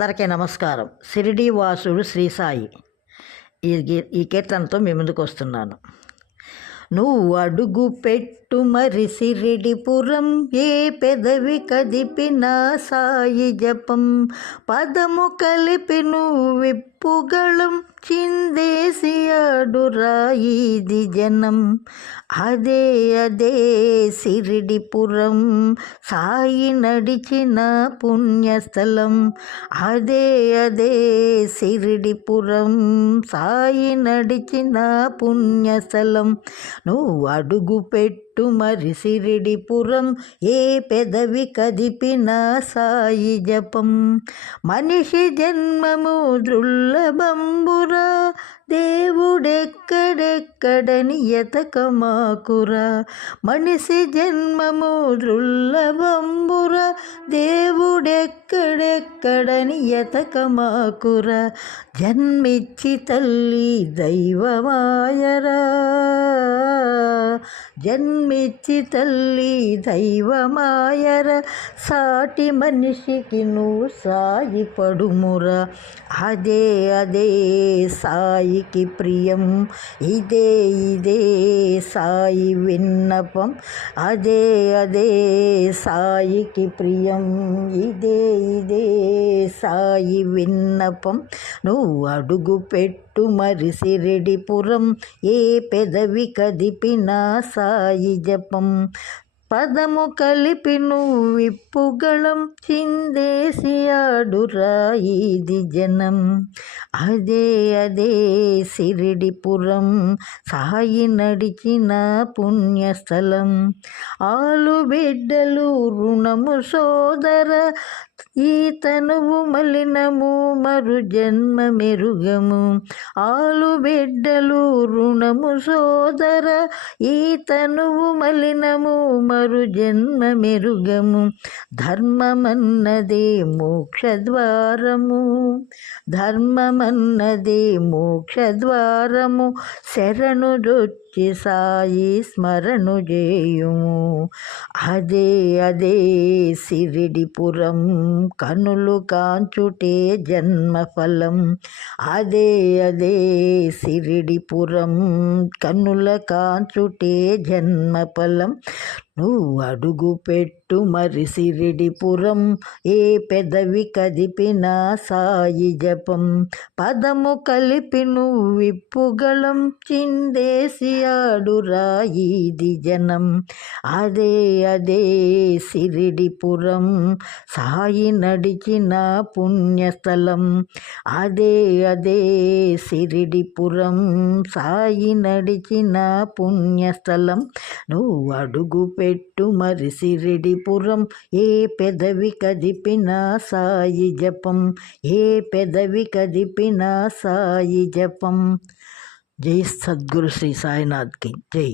అందరికీ నమస్కారం. షిరిడి వాసుడు శ్రీ సాయి ఈ కీర్తనతో మీ ముందుకు వస్తున్నాను. నువ్వు అడుగు పెట్టు మరి షిరిడిపురం, ఏ పెదవి కదిపినా సాయి జపం. పదము కలిపి నువ్వు విప్పుగళం, చిందేసి ఆడురాయిది జనం. అదే అదే షిరిడిపురం, సాయి నడిచిన పుణ్యస్థలం. అదే అదే షిరిడిపురం, సాయి నడిచిన పుణ్యస్థలం. నువ్వు అడుగు పెట్టు మరి షిరిడిపురం, ఏ పెదవి కదిపినా సాయి జపం. మనిషి జన్మము దుర్లభంబురా, దేవుడెక్కడెక్కడని ఎతకమాకురా. మనిషి జన్మము దుర్లభంబురా, దేవుడెక్కడెక్కడని ఎతకమాకురా. జన్మిచ్చి తల్లి దైవమాయరా, జన్మిచ్చి తల్లి దైవమాయర. సాటి మనిషికి నువ్వు సాయి పడుమురా. అదే అదే సాయికి ప్రియం, ఇదే ఇదే సాయి విన్నపం. అదే అదే సాయికి ప్రియం, ఇదే ఇదే సాయి విన్నపం. నువ్వు అడుగు పెట్టు మరి షిరిడిపురం, ఏ పెదవి కదిపినా సాయి జపం. పదము కలిపి నువ్వు విప్పుగళం, చిందేసి ఆడురాయిది జనం. అదే అదే షిరిడిపురం, సాయి నడిచిన పుణ్యస్థలం. ఆలు బిడ్డలు రుణము సోదర, ఈ తనువు మలినము మరు జన్మ మెరుగము. ఆలు బిడ్డలు రుణము సోదర, ఈ తనువు మలినము మరు జన్మ మెరుగము. ధర్మమన్నదే మోక్షద్వారము, ధర్మమన్నదే మోక్షద్వారము. శరణు దొచ్చి సాయి స్మరణు చేయుము. అదే అదే షిరిడిపురం, కనులు కాంచుటే జన్మఫలం. అదే అదే షిరిడిపురం, కనుల కాంచుటే జన్మఫలం. నువ్వు అడుగు పెట్టు మరి షిరిడిపురం, ఏ పెదవి కదిపినా సాయి జపం. పదము కలిపి నువ్వు విప్పుగళం, చిందేసి ఆడురాయిది జనం. అదే అదే షిరిడిపురం, సాయి నడిచిన పుణ్యస్థలం. అదే అదే షిరిడిపురం, సాయి నడిచిన పుణ్యస్థలం. నువ్వు అడుగు పెట్టు మరి షిరిడిపురం, ఏ పెదవి కదిపినా సాయి జపం. ఏ పెదవి కదిపినా సాయి జపం. జై సద్గురు శ్రీ సాయినాథ్కి జై.